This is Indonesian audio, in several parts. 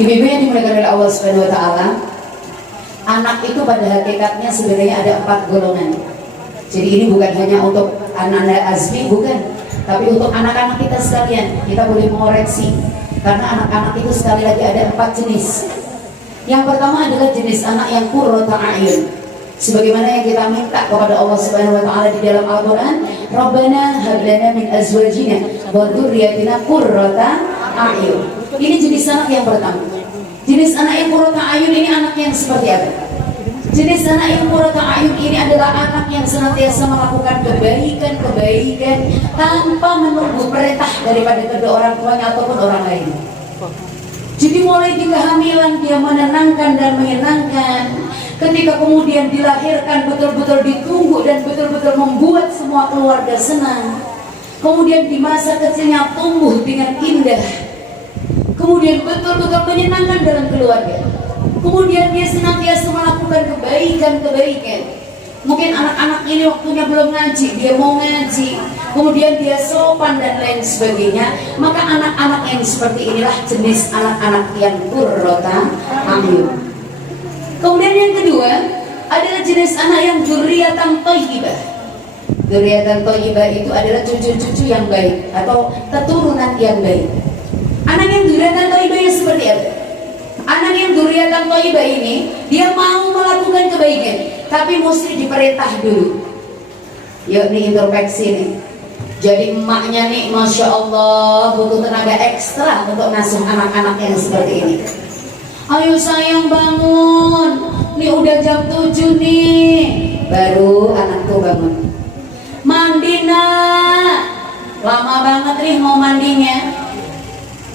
Ibu-ibu yang dimuliakan oleh Allah Subhanahu wa taala, anak itu pada hakikatnya sebenarnya ada 4 golongan. Jadi ini bukan hanya untuk anak-anak Azmi, bukan, tapi untuk anak-anak kita sekalian. Kita boleh mengoreksi, karena anak-anak itu sekali lagi ada 4 jenis. Yang pertama adalah jenis anak yang qurrata a'yun, sebagaimana yang kita minta kepada Allah Subhanahu wa taala di dalam Al-Qur'an, Rabbana hab lana min azwajina wa dzurriyyatina qurrata a'yun. Ini jenis anak yang pertama. Jenis anak yang qurrata a'yun ini anak yang seperti apa? Jenis anak yang qurrata a'yun ini adalah anak yang senantiasa melakukan kebaikan tanpa menunggu perintah daripada kedua orang tuanya ataupun orang lain. Jadi mulai di kehamilan dia menenangkan dan menyenangkan. Ketika kemudian dilahirkan betul-betul ditunggu dan betul-betul membuat semua keluarga senang. Kemudian di masa kecilnya tumbuh dengan indah. Kemudian betul-betul menyenangkan dalam keluarga. Kemudian dia senantiasa melakukan kebaikan. Mungkin anak-anak ini waktunya belum ngaji, dia mau ngaji. Kemudian dia sopan dan lain sebagainya. Maka anak-anak yang seperti inilah jenis anak-anak yang qurrata a'yun. Kemudian yang kedua adalah jenis anak yang dzurriyyatan thayyibah. Dzurriyyatan thayyibah itu adalah cucu-cucu yang baik atau keturunan yang baik. Anak yang dzurriyyatan thayyibah seperti apa? Anak yang dzurriyyatan thayyibah ini dia mau melakukan kebaikan, tapi mesti diperintah dulu. Yuk nih introspeksi nih. Jadi emaknya nih, masya Allah butuh tenaga ekstra untuk ngasuh anak-anak yang seperti ini. Ayo sayang bangun, nih udah jam 7 nih. Baru anak tuh bangun. Mandi nak, lama banget nih mau mandinya.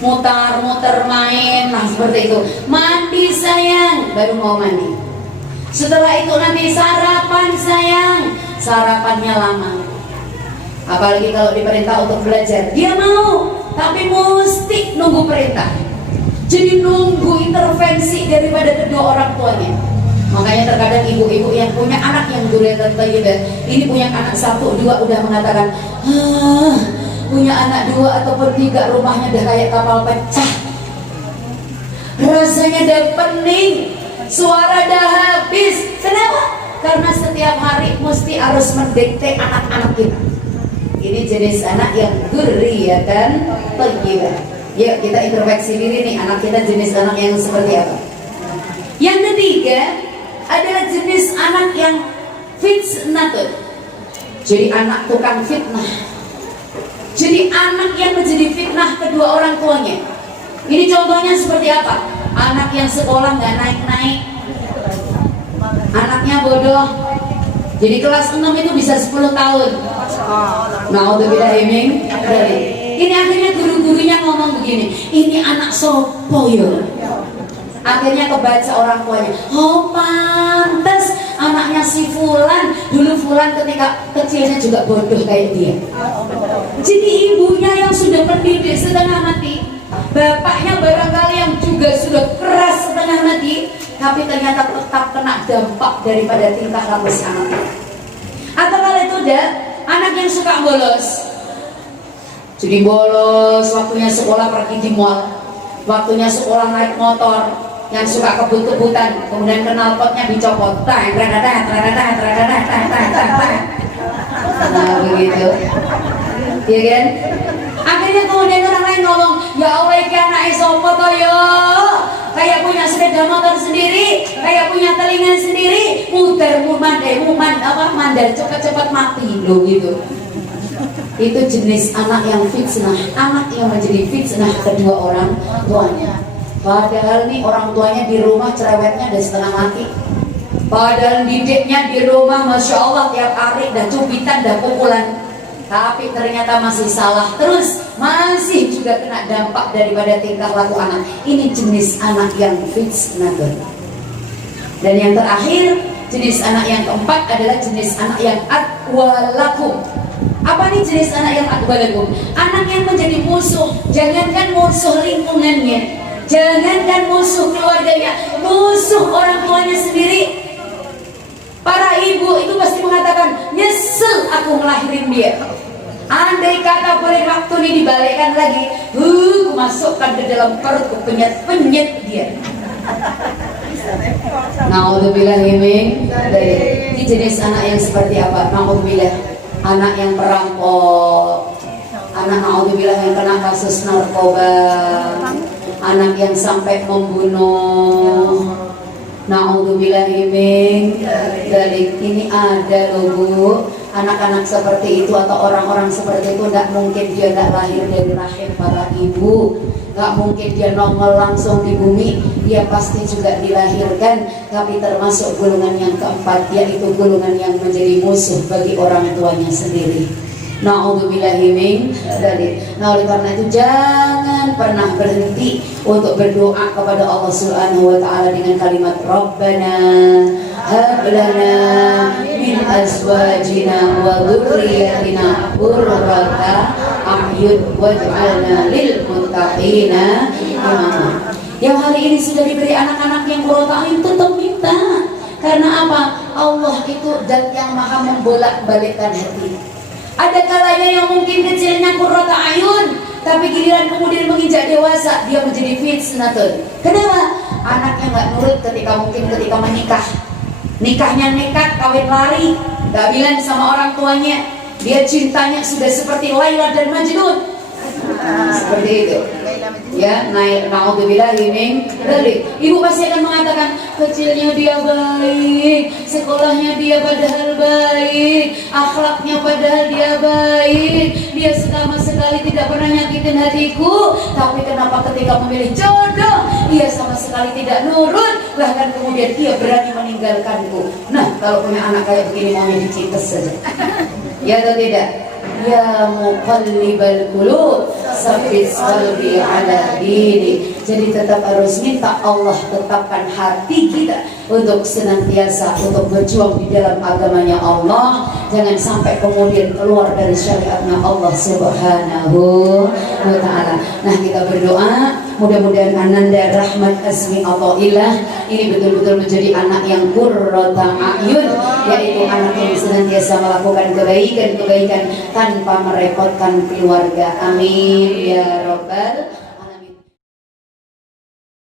Mutar-muter main, nah seperti itu. Mandi sayang, baru mau mandi. Setelah itu nanti sarapan sayang, sarapannya lama. Apalagi kalau diperintah untuk belajar, dia mau, tapi mesti nunggu perintah. Jadi nunggu intervensi daripada kedua orang tuanya. Makanya terkadang ibu-ibu yang punya anak yang dzurriyyatan thayyibah, ini punya anak 1, 2 udah mengatakan, punya anak 2 ataupun 3 rumahnya udah kayak kapal pecah. Rasanya udah pening, suara udah habis. Kenapa? Karena setiap hari mesti harus mendikte anak-anak kita. Ini jenis anak yang dzurriyyatan thayyibah. Yuk kita introspeksi diri nih, anak kita jenis anak yang seperti apa. Yang ketiga adalah jenis anak yang fitnatun. Jadi anak tukang fitnah. Jadi anak yang menjadi fitnah kedua orang tuanya. Ini contohnya seperti apa? Anak yang sekolah nggak naik-naik, anaknya bodoh. Jadi kelas 6 itu bisa 10 tahun. Naudzubillahi. Ini akhirnya guru-gurunya ngomong begini, ini anak sopo yo. Akhirnya kebaca orang tuanya, oh pantes anaknya si Fulan. Dulu Fulan ketika kecilnya juga bodoh kayak dia. Jadi ibunya yang sudah pendidik setengah mati, bapaknya barangkali yang juga sudah keras setengah mati, tapi ternyata tetap kena dampak daripada tingkah laku si anak. Atau kalau itu udah anak yang suka bolos. Jadi bolos, waktunya sekolah pergi di mall, waktunya sekolah naik motor, yang suka kebut-kebutan, kemudian knalpotnya dicopot, nah begitu, ya kan? Akhirnya kemudian orang lain ngomong, ya Allah iki anake sapa to yo? Kayak punya sepeda motor sendiri, kayak punya telinga sendiri, mandar cepat-cepat mati loh gitu. Itu jenis anak yang fitnah, anak yang menjadi fitnah kedua orang tuanya. Padahal nih orang tuanya di rumah cerewetnya udah setengah mati. Padahal didiknya di rumah masya Allah tiap hari dah cubitan dah pukulan. Tapi ternyata masih salah terus, masih juga kena dampak daripada tingkah laku anak. Ini jenis anak yang fitnah. Dan yang terakhir, jenis anak yang keempat adalah jenis anak yang atwalakum. Apa nih jenis anak yang atwalakum? Anak yang menjadi musuh, jangankan musuh lingkungannya, jangankan musuh keluarganya, musuh orang tuanya sendiri. Para ibu itu pasti mengatakan, nyesel aku ngelahirin dia. Andai kata boleh waktu ini dibalikkan lagi, masukkan ke dalam perut, penyet-penyet dia. Naudzubillahimin. Ini jenis anak yang seperti apa? Naudzubillah, anak yang perampok, anak naudzubillah yang kena kasus narkoba, anak yang sampai membunuh. Naudzubillahimin. Dari ini ada loh Bu, anak-anak seperti itu atau orang-orang seperti itu tidak mungkin dia tidak lahir dari rahim para ibu, nggak mungkin dia nongol langsung di bumi, dia pasti juga dilahirkan, tapi termasuk golongan yang keempat, yaitu golongan yang menjadi musuh bagi orang tuanya sendiri. Naudzubillahimin dzalik. Nah, oleh karena itu jangan pernah berhenti untuk berdoa kepada Allah Subhanahu wa taala dengan kalimat Rabbana hab lana min azwajina wa dzurriyyatina qurrata a'yun waj'alna lil muttaqina imama. Yang hari ini sudah diberi anak-anak yang qurrata a'yun, tetap minta. Karena apa? Allah itu zat yang maha membolak-balikkan hati. Ada kalanya yang mungkin kecilnya qurrata ayun, tapi giliran kemudian menginjak dewasa dia menjadi fitnatun. Kenapa? Anaknya nggak nurut ketika menikah. Nikahnya nekat, kawin lari, nggak bilang sama orang tuanya. Dia cintanya sudah seperti Laila dan Majnun. Seperti itu. Ya, naudzubillahimin dzalik. Ibu pasti akan mengatakan, kecilnya dia baik, sekolahnya dia padahal baik, akhlaknya padahal dia baik, dia sama sekali tidak pernah nyakitin hatiku, tapi kenapa ketika memilih jodoh ia sama sekali tidak nurut, bahkan kemudian ia berani meninggalkanku. Nah, kalau punya anak kayak begini maunya dicites saja. Ya atau tidak? Ya muqallibal qulub tsabbit qalbi ala dini. Jadi tetap harus minta Allah tetapkan hati kita untuk senantiasa untuk berjuang di dalam agamanya Allah. Jangan sampai kemudian keluar dari syariatnya Allah Subhanahu wa ta'ala. Nah, kita berdoa mudah-mudahan Ananda Rahmat Azmi Athaillah ini betul-betul menjadi anak yang qurrata a'yun, yaitu anak yang senantiasa melakukan kebaikan-kebaikan tanpa merepotkan keluarga. Amin ya rabbal